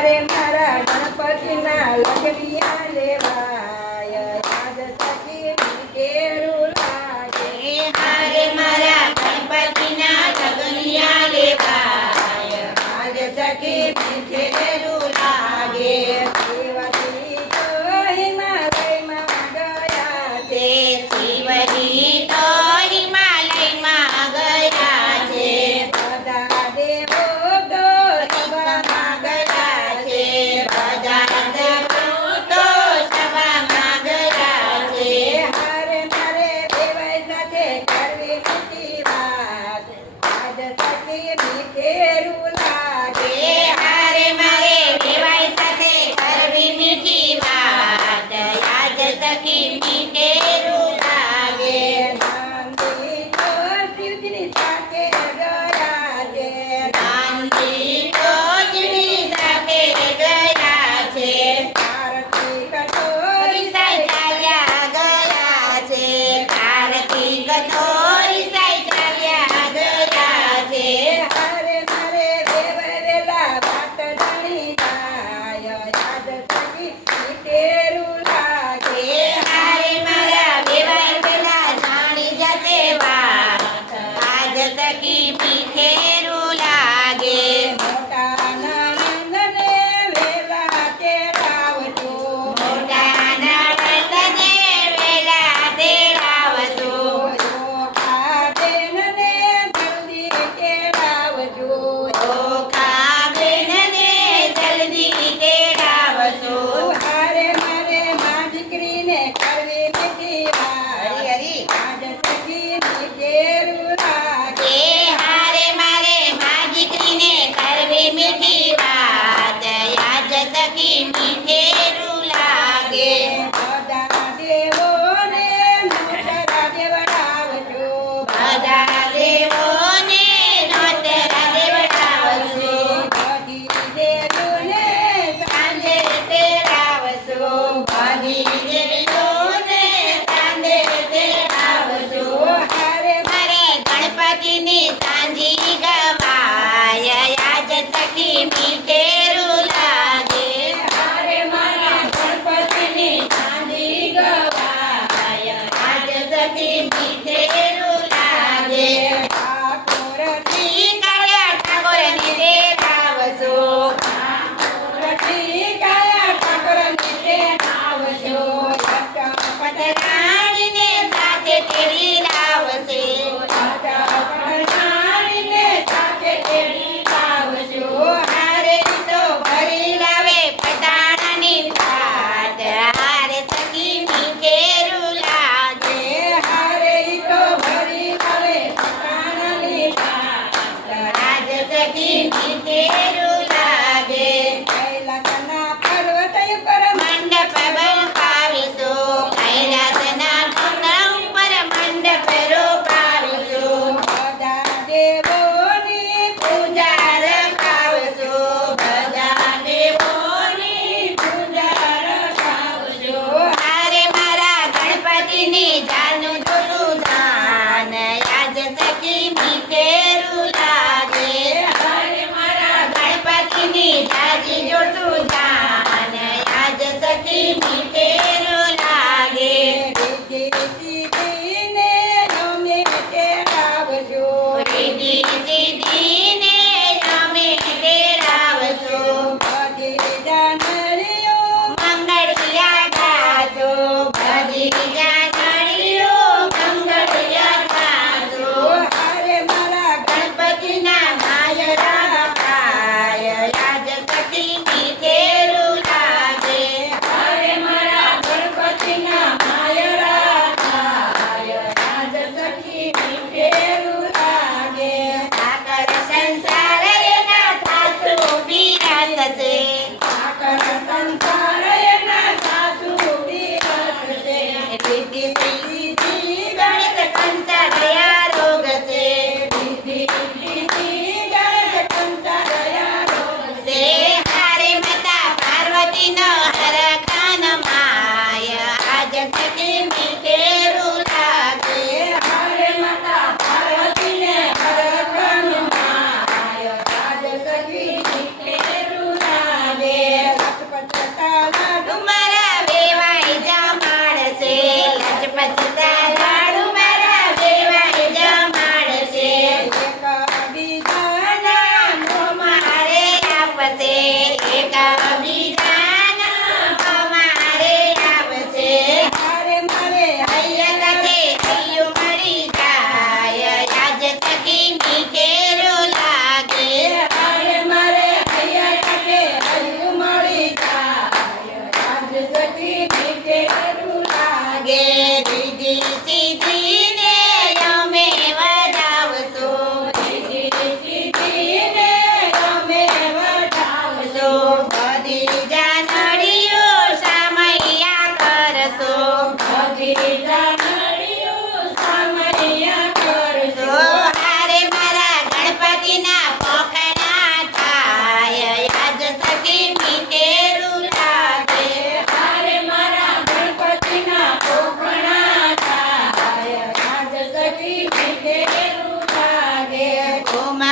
તારે મારા ગણપતિના લગડિયા લેવાય યાદ થકી કેરું લાગે હારે મારા ગણપતિના લગડિયા લેવાય યાદ થકી கையை நீ கேள்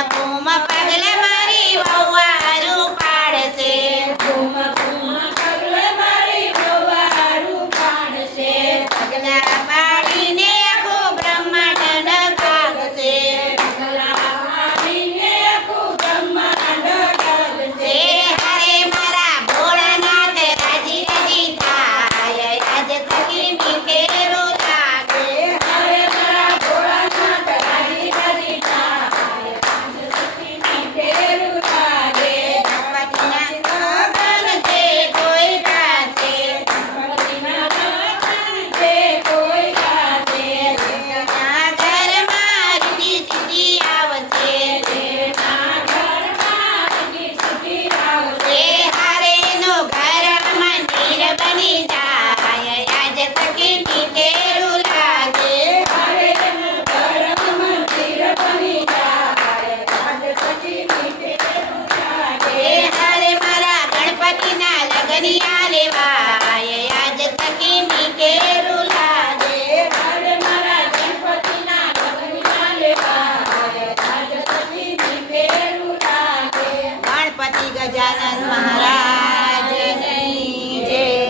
como más padre la.